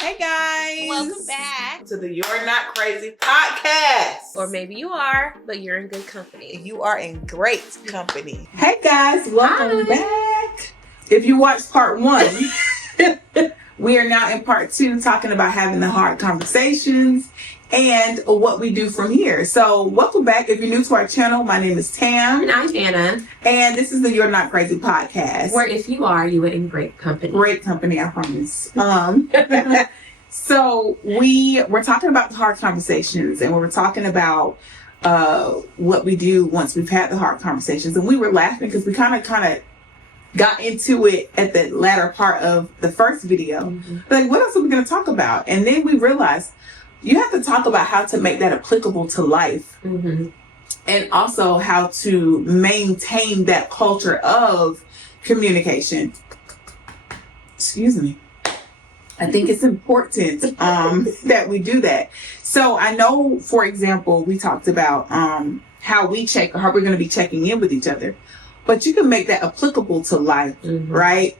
Hey guys! Welcome back to the You're Not Crazy podcast. Or maybe you are, but you're in good company. You are in great company. Hey guys, welcome Hi. back. If you watched part 1, we are now in part 2 talking about having the hard conversations and what we do from here. So welcome back. If you're new to our channel, my name is Tam. And I'm Anna. And this is the You're Not Crazy podcast. Where if you are, you are in great company. Great company, I promise. So we're talking about the hard conversations, and we were talking about what we do once we've had the hard conversations. And we were laughing because we kind of got into it at the latter part of the first video. Mm-hmm. Like, what else are we going to talk about? And then we realized you have to talk about how to make that applicable to life. Mm-hmm. And also how to maintain that culture of communication. Excuse me. I think it's important that we do that. So I know, for example, we talked about how we're going to be checking in with each other. But you can make that applicable to life, mm-hmm. right?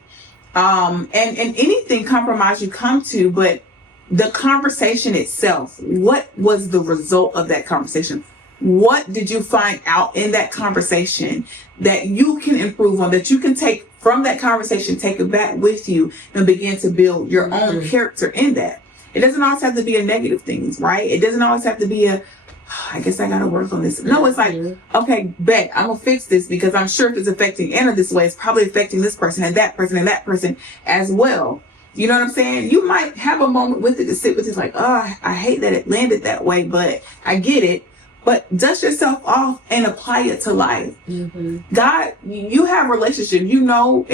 And anything compromise you come to, but the conversation itself, what was the result of that conversation? What did you find out in that conversation that you can improve on, that you can take from that conversation, take it back with you and begin to build your own mm-hmm. character in that? It doesn't always have to be a negative things, right? It doesn't always have to be I guess I got to work on this. No, it's like, okay, bet I'm going to fix this because I'm sure if it's affecting Anna this way, it's probably affecting this person and that person as well. You know what I'm saying? You might have a moment with it to sit with it like, oh, I hate that it landed that way, but I get it. But dust yourself off and apply it to life. Mm-hmm. God, you have relationships. You know,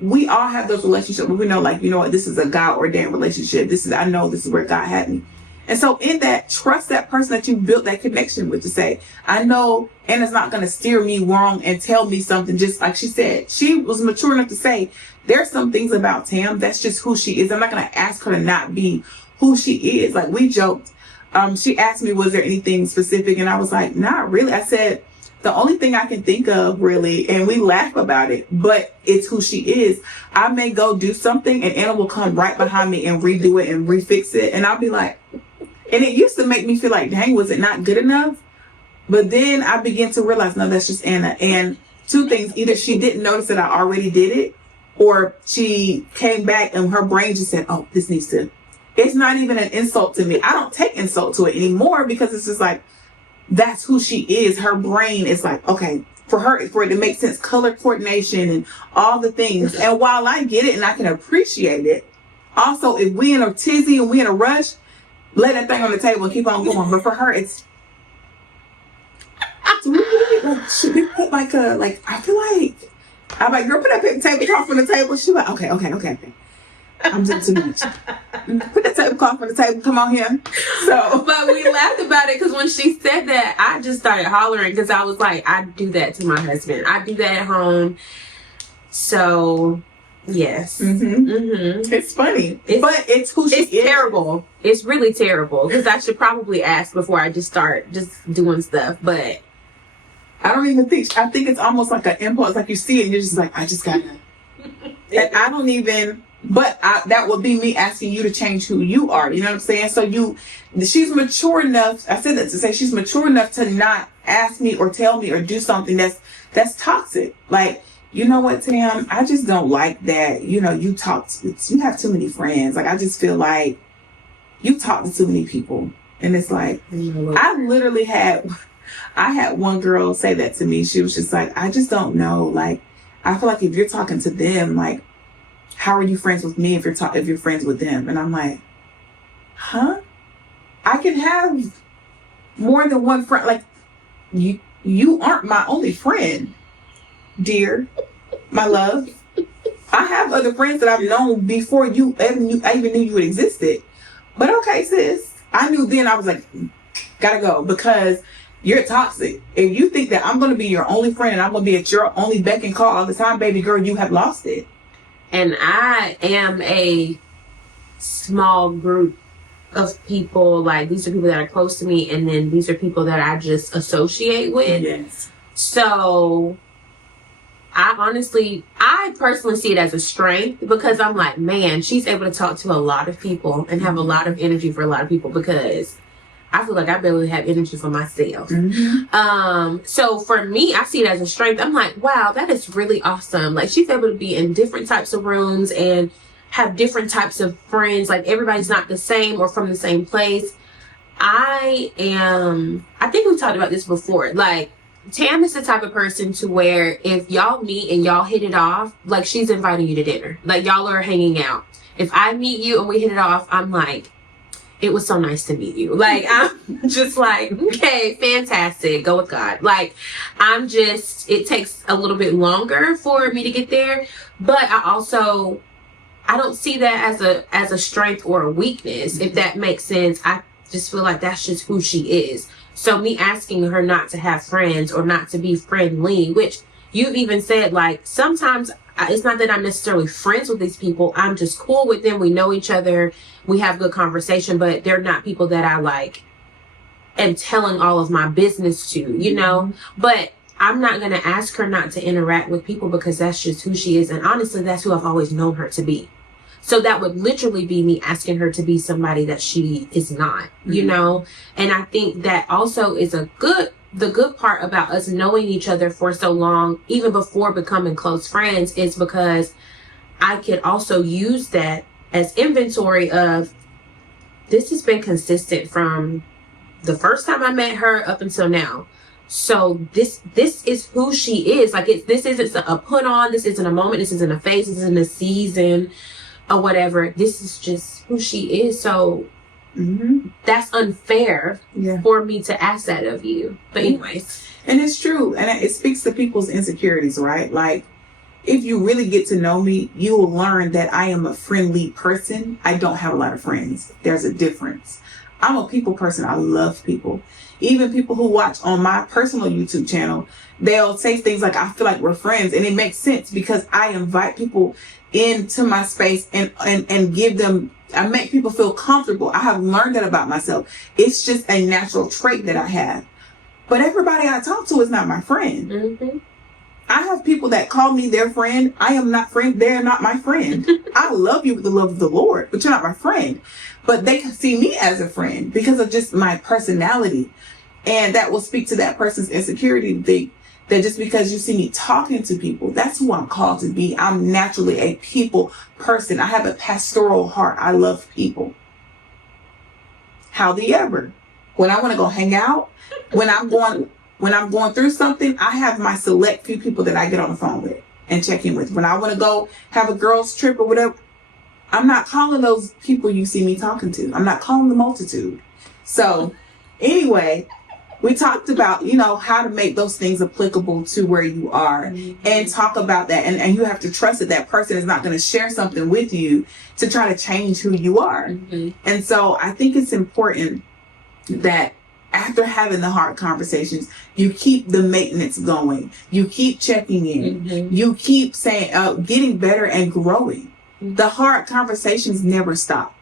we all have those relationships. We know, like, you know what, this is a God ordained relationship. I know this is where God had me. And so in that, trust that person that you built that connection with to say, I know Anna's not going to steer me wrong and tell me something. Just like she said, she was mature enough to say, there's some things about Tam. That's just who she is. I'm not going to ask her to not be who she is. Like we joked. She asked me, was there anything specific? And I was like, not really. I said, the only thing I can think of really, and we laugh about it, but it's who she is. I may go do something and Anna will come right behind me and redo it and refix it. And I'll be like, and it used to make me feel like, dang, was it not good enough? But then I began to realize, no, that's just Anna. And two things, either she didn't notice that I already did it, or she came back and her brain just said, oh, this needs to. It's not even an insult to me. I don't take insult to it anymore because it's just like, that's who she is. Her brain is like, okay, for it to make sense, color coordination and all the things. And while I get it and I can appreciate it, also, if we in a tizzy and we in a rush, let that thing on the table and keep on going. But for her, it's, should we put I feel like, I'm like, girl, put that tablecloth on the table. She's like, okay. I'm doing too much. Put that tablecloth on the table. Come on here. So, but we laughed about it because when she said that, I just started hollering because I was like, I do that to my husband. I do that at home. So, yes. Mm-hmm. Mm-hmm. It's funny. But it's who she is. It's terrible. It's really terrible because I should probably ask before I just start just doing stuff. But I don't even think, I think it's almost like an impulse. Like you see it and you're just like, I just got to. And I don't even... But that would be me asking you to change who you are. You know what I'm saying? So she's mature enough. I said that to say she's mature enough to not ask me or tell me or do something that's toxic. Like, you know what, Tam? I just don't like that. You know, you have too many friends. Like, I just feel like you talk to too many people. And it's like, I had one girl say that to me. She was just like, I just don't know. Like, I feel like if you're talking to them, like, how are you friends with me if you're friends with them? And I'm like, huh? I can have more than one friend. Like, you aren't my only friend, dear, my love. I have other friends that I've known before I even knew you existed. But okay, sis. I knew then. I was like, gotta go because you're toxic. If you think that I'm going to be your only friend and I'm going to be at your only beck and call all the time, baby girl, you have lost it. And I am a small group of people. Like, these are people that are close to me, and then these are people that I just associate with. Yes. So I personally see it as a strength, because I'm like, man, she's able to talk to a lot of people and have a lot of energy for a lot of people, because I feel like I barely have energy for myself. So for me, I see it as a strength. I'm like, wow, that is really awesome. Like, she's able to be in different types of rooms and have different types of friends. Like, everybody's not the same or from the same place. I think we've talked about this before. Like, Tam is the type of person to where if y'all meet and y'all hit it off, like, she's inviting you to dinner. Like, y'all are hanging out. If I meet you and we hit it off, I'm like, it was so nice to meet you. Like, I'm just like, okay, fantastic. Go with God. Like, it takes a little bit longer for me to get there. But I don't see that as a strength or a weakness, if that makes sense. I just feel like that's just who she is. So me asking her not to have friends or not to be friendly, which you've even said, like, sometimes it's not that I'm necessarily friends with these people. I'm just cool with them. We know each other. We have good conversation, but they're not people that I like am telling all of my business to, you know? But I'm not going to ask her not to interact with people, because that's just who she is. And honestly, that's who I've always known her to be. So that would literally be me asking her to be somebody that she is not, you know? And I think that also is the good part about us knowing each other for so long, even before becoming close friends, is because I could also use that as inventory of, this has been consistent from the first time I met her up until now. So this is who she is. Like, this isn't a put on. This isn't a moment. This isn't a phase. This isn't a season or whatever. This is just who she is. So that's unfair for me to ask that of you. But anyways. And it's true. And it speaks to people's insecurities, right? Like, if you really get to know me, you will learn that I am a friendly person. I don't have a lot of friends. There's a difference. I'm a people person. I love people. Even people who watch on my personal YouTube channel, they'll say things like, I feel like we're friends. And it makes sense, because I invite people into my space and give them, I make people feel comfortable. I have learned that about myself. It's just a natural trait that I have. But everybody I talk to is not my friend. I have people that call me their friend. I am not friend. They're not my friend. I love you with the love of the Lord, but you're not my friend. But they can see me as a friend because of just my personality. And that will speak to that person's insecurity to think that just because you see me talking to people, that's who I'm called to be. I'm naturally a people person. I have a pastoral heart. I love people. However, when I want to go hang out, when I'm going through something, I have my select few people that I get on the phone with and check in with. When I want to go have a girls trip or whatever, I'm not calling those people you see me talking to. I'm not calling the multitude. So anyway, we talked about, how to make those things applicable to where you are and talk about that. And you have to trust that that person is not going to share something with you to try to change who you are. And so I think it's important that after having the hard conversations, you keep the maintenance going. You keep checking in. You keep saying, getting better and growing. The hard conversations never stop.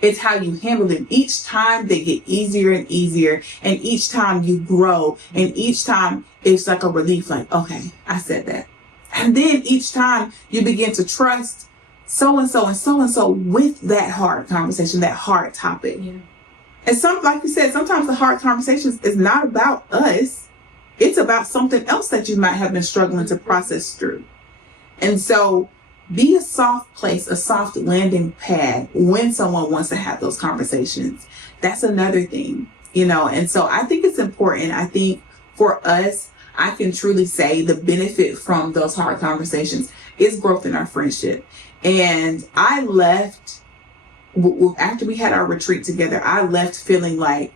It's how you handle them. Each time they get easier and easier, and each time you grow, and each time it's like a relief, like, okay, I said that. And then each time you begin to trust so-and-so and so-and-so with that hard conversation, that hard topic. And like you said, sometimes the hard conversations is not about us. It's about something else that you might have been struggling to process through. And so be a soft place, a soft landing pad when someone wants to have those conversations. That's another thing, and so I think it's important. I think for us, I can truly say the benefit from those hard conversations is growth in our friendship. And I left, after we had our retreat together, I left feeling like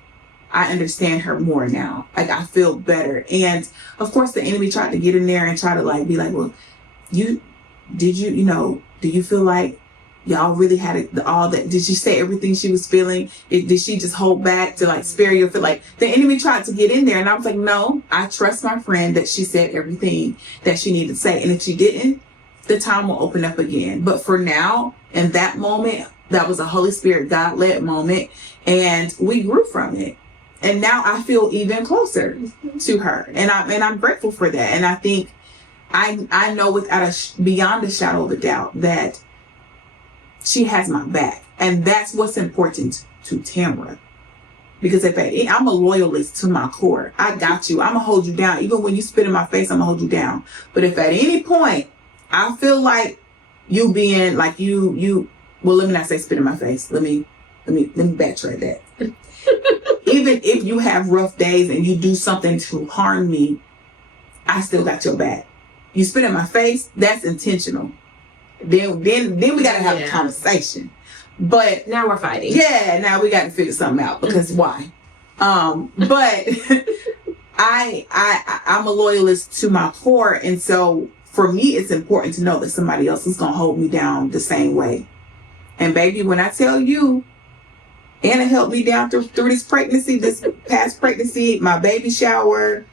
I understand her more now. Like, I feel better. And of course, the enemy tried to get in there and try to be like, well, do you feel like y'all really had all that? Did she say everything she was feeling? Did she just hold back to spare your feel? Like, the enemy tried to get in there, and I was like, no, I trust my friend that she said everything that she needed to say. And if she didn't, the time will open up again. But for now, in that moment, that was a Holy Spirit God-led moment, and we grew from it. And now I feel even closer to her, and I'm grateful for that. And I think I know without beyond a shadow of a doubt that she has my back. And that's what's important to Tamara. Because I'm a loyalist to my core. I got you. I'm going to hold you down. Even when you spit in my face, I'm going to hold you down. But if at any point I feel like you being like well, let me not say spit in my face. Let me backtrack that. Even if you have rough days and you do something to harm me, I still got your back. You spit in my face, that's intentional. Then we gotta have a conversation. But now we're fighting. Yeah, now we gotta figure something out because why? But I'm a loyalist to my core, and so for me it's important to know that somebody else is gonna hold me down the same way. And baby, when I tell you, Anna helped me down through this pregnancy, this past pregnancy, my baby shower,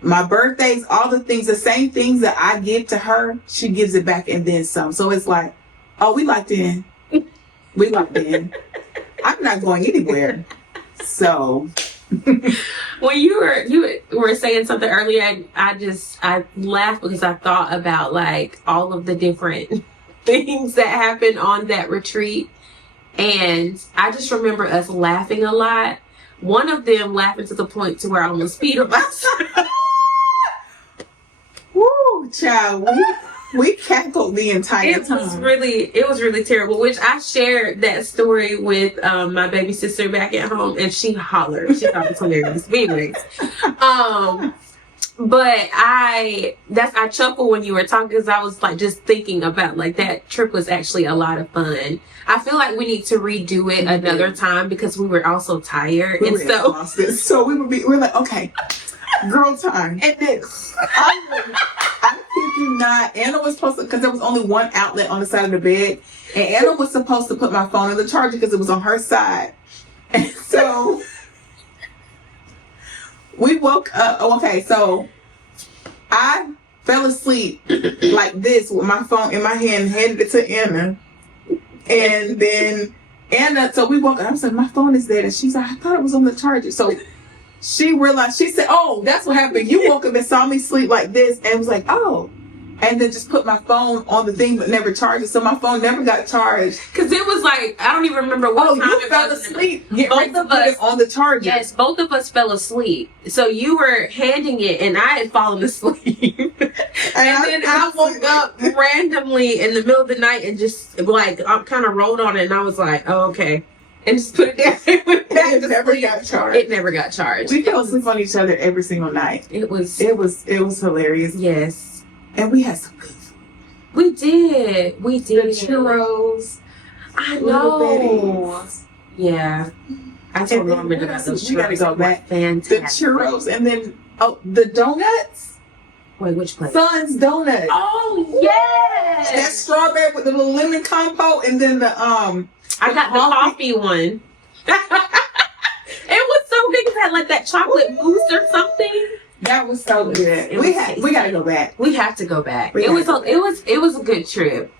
my birthdays, all the things, the same things that I give to her, she gives it back and then some. So it's like, oh, we locked in. We locked in. I'm not going anywhere. So when you were saying something earlier, I laughed because I thought about like all of the different things that happened on that retreat. And I just remember us laughing a lot. One of them laughing to the point to where I almost peed on myself. Woo, child, we cackled the entire time. It was really terrible, which I shared that story with my baby sister back at home, and she hollered. She thought it was hilarious. Anyways, but I chuckled when you were talking because I was like just thinking about like that trip was actually a lot of fun. I feel like we need to redo it another time because we were also tired and so exhausted. So we're like, okay, girl time. And then I kid you not, Anna was supposed to, because there was only one outlet on the side of the bed, and Anna was supposed to put my phone in the charger because it was on her side. And so we woke up. Okay, so I fell asleep like this with my phone in my hand, handed it to Anna. And then Anna, so we woke up. I was like, my phone is dead. And she's like, I thought it was on the charger. So she realized, she said, oh, that's what happened. You woke up and saw me sleep like this and was like, oh. And then just put my phone on the thing but never charged it. So my phone never got charged. Because it was like, I don't even remember what time you fell asleep. Both of us on the charger. Yes, both of us fell asleep. So you were handing it and I had fallen asleep. and then I woke up randomly in the middle of the night and just like, I kind of rolled on it and I was like, oh, okay. And just put it down. It never got charged. It never got charged. We fell asleep on each other every single night. It was hilarious. Yes. And we had some good food. We did. The churros. I know. Yeah. I told Norman about those churros. We gotta go back. Fantastic. The churros and then the donuts. Wait, which place? Son's Donuts. Oh yes. That strawberry with the little lemon compote and then the I got the coffee one. It was so big. It had like that chocolate mousse or something. That was so good. We gotta go back. We have to go back. It was a good trip.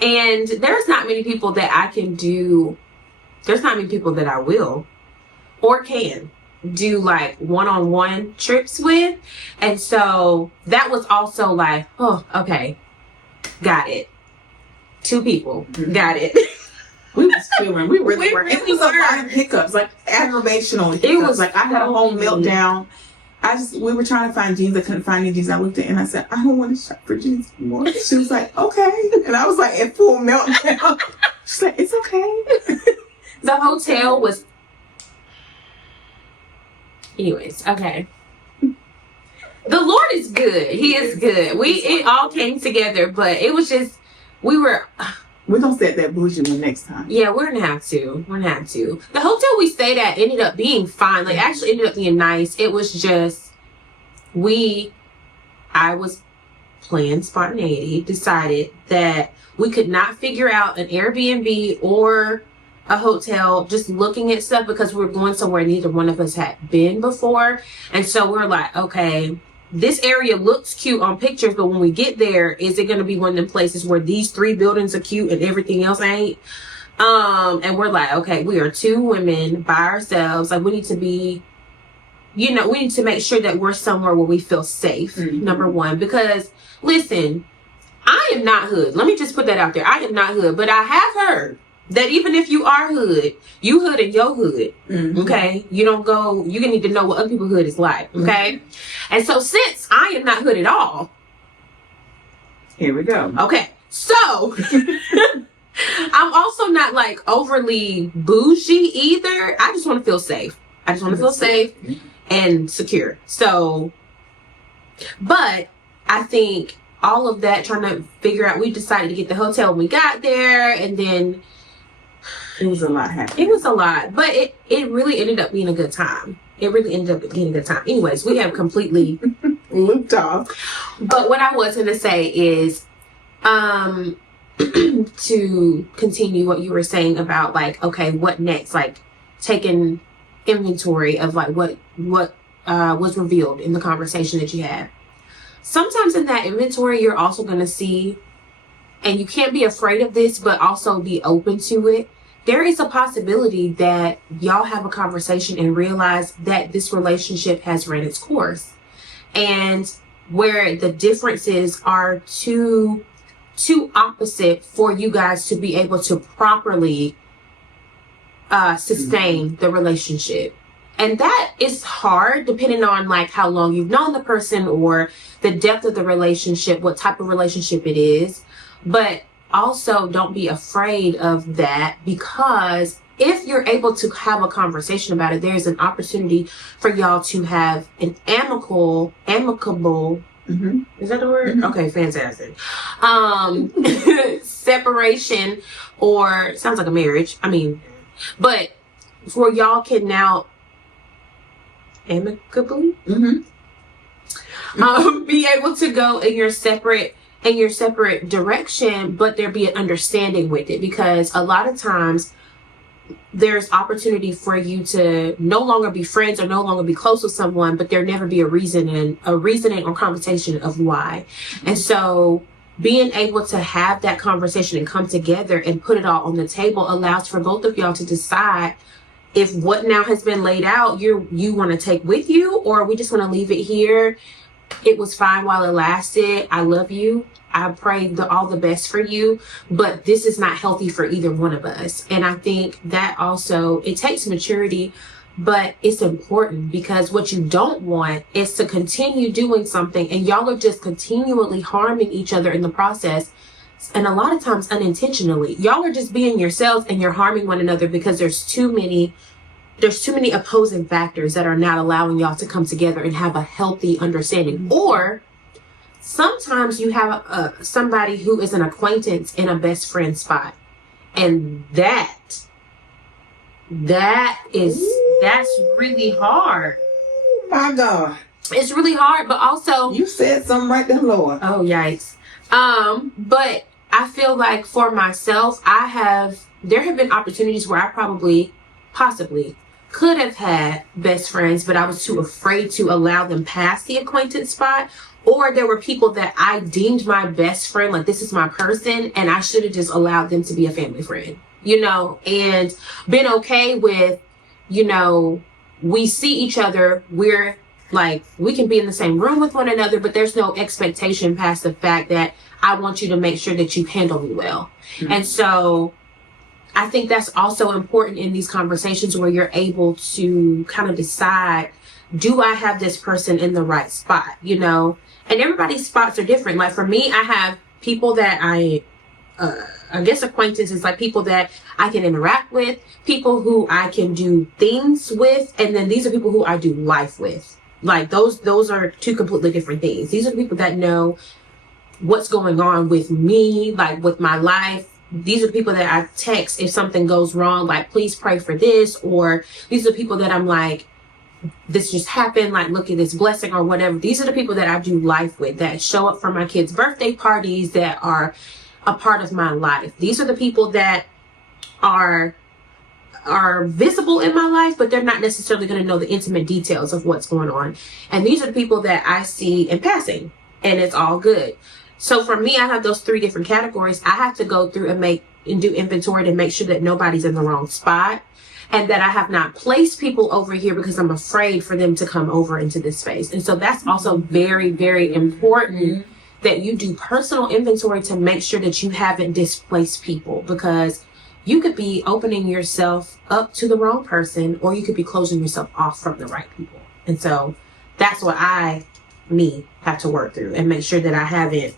And there's not many people that I can do. There's not many people that I will or can do like one-on-one trips with. And so that was also like, oh, okay. Got it. 2 people. Got it. We was chilling. We really were. It was a lot of hiccups, like aggravational hiccups. It was like I had a whole meltdown. We were trying to find jeans. I couldn't find any jeans. I looked at it and I said, I don't want to shop for jeans anymore. She was like, okay. And I was like in full meltdown. She's like, it's okay. The hotel was... Anyways, okay. The Lord is good. He is good. It all came together, but it was just, we're gonna set that bougie one next time. Yeah, we're gonna have to. The hotel we stayed at ended up being fine. Like, actually ended up being nice. It was just, I was playing spontaneity, decided that we could not figure out an Airbnb or a hotel just looking at stuff because we were going somewhere neither one of us had been before. And so we're like, okay, this area looks cute on pictures, but when we get there, is it going to be one of them places where these 3 buildings are cute and everything else ain't? And we're like, okay, we are 2 women by ourselves. Like, we need to be we need to make sure that we're somewhere where we feel safe, number one, because listen, I am not hood. Let me just put that out there. I am not hood, but I have heard that even if you are hood, you hood in your hood, okay? You need to know what other people's hood is like, okay? And so since I am not hood at all. Here we go. Okay, so I'm also not like overly bougie either. I just want to feel safe. I just want to feel safe and secure. So, but I think all of that, trying to figure out, we decided to get the hotel when we got there, and then it was a lot happening. It was a lot, but it really ended up being a good time. It really ended up being a good time. Anyways, we have completely looped off. But what I was going to say is, to continue what you were saying about like, okay, what next? Like taking inventory of like what was revealed in the conversation that you had. Sometimes in that inventory, you're also going to see, and you can't be afraid of this, but also be open to it. There is a possibility that y'all have a conversation and realize that this relationship has ran its course, and where the differences are too opposite for you guys to be able to properly sustain the relationship. And that is hard depending on like how long you've known the person or the depth of the relationship, what type of relationship it is. But also don't be afraid of that, because if you're able to have a conversation about it, there's an opportunity for y'all to have an amicable, is that the word? Okay, fantastic. Separation, or sounds like a marriage. But for y'all can now amicably be able to go in your separate direction, but there be an understanding with it, because a lot of times there's opportunity for you to no longer be friends or no longer be close with someone, but there never be a reasoning or conversation of why. And so being able to have that conversation and come together and put it all on the table allows for both of y'all to decide if what now has been laid out you want to take with you, or we just want to leave it here. It was fine while it lasted. I love you. I pray all the best for you, but this is not healthy for either one of us. And I think that also, it takes maturity, but it's important, because what you don't want is to continue doing something and y'all are just continually harming each other in the process. And a lot of times unintentionally, y'all are just being yourselves and you're harming one another because there's too many opposing factors that are not allowing y'all to come together and have a healthy understanding. Or sometimes you have somebody who is an acquaintance in a best friend spot. And that's really hard. Oh my God. It's really hard, but also you said something right there, Lord. Oh, yikes. But I feel like for myself, there have been opportunities where I possibly could have had best friends, but I was too afraid to allow them past the acquaintance spot. Or there were people that I deemed my best friend, like this is my person, and I should have just allowed them to be a family friend, and been okay with, we see each other, we're like, we can be in the same room with one another, but there's no expectation past the fact that I want you to make sure that you handle me well. Mm-hmm. And so I think that's also important in these conversations where you're able to kind of decide, do I have this person in the right spot, And everybody's spots are different. Like for me, I have people that I guess acquaintances, like people that I can interact with, people who I can do things with, and then these are people who I do life with. Like those are two completely different things. These are the people that know what's going on with me, like with my life. These are the people that I text if something goes wrong, like please pray for this, or these are the people that I'm like, this just happened, like look at this blessing or whatever. These are the people that I do life with, that show up for my kids' birthday parties, that are a part of my life. These are the people that are visible in my life, but they're not necessarily going to know the intimate details of what's going on. And these are the people that I see in passing, and it's all good. So for me, I have those three different categories. I have to go through and make and do inventory to make sure that nobody's in the wrong spot. And that I have not placed people over here because I'm afraid for them to come over into this space. And so that's also very, very important that you do personal inventory to make sure that you haven't displaced people, because you could be opening yourself up to the wrong person, or you could be closing yourself off from the right people. And so that's what me have to work through and make sure that I haven't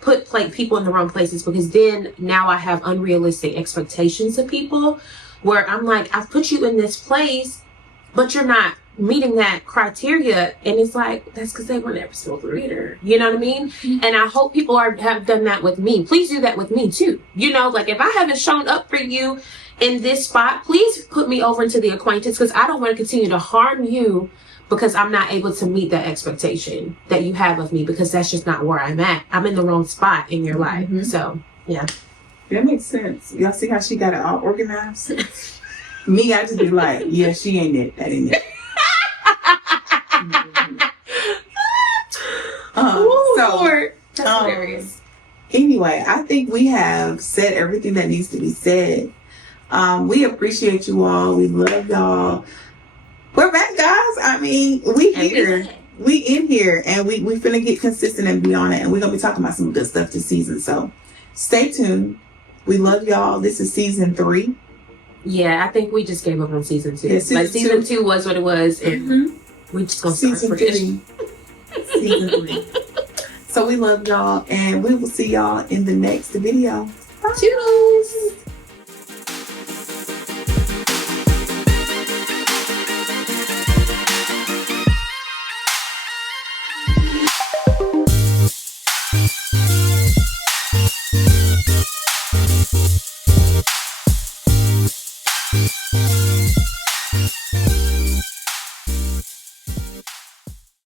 put people in the wrong places, because then now I have unrealistic expectations of people where I'm like, I've put you in this place, but you're not meeting that criteria. And it's like, that's because they were never supposed to read her. You know what I mean? Mm-hmm. And I hope people have done that with me. Please do that with me too. You know, like if I haven't shown up for you in this spot, please put me over into the acquaintance, because I don't want to continue to harm you because I'm not able to meet that expectation that you have of me, because that's just not where I'm at. I'm in the wrong spot in your life. So, yeah. That makes sense. Y'all see how she got it all organized? Me, I just be like, yeah, she ain't it. That ain't it. Lord. That's hilarious. Anyway, I think we have said everything that needs to be said. We appreciate you all. We love y'all. We're back, guys. I mean, we here. We in here, and we finna get consistent and be on it. And we're gonna be talking about some good stuff this season. So stay tuned. We love y'all. This is season 3. Yeah, I think we just gave up on season 2. Yeah, season 2 was what it was, and we just gonna start season 3. Season 3. So we love y'all, and we will see y'all in the next video. Bye. Toodles.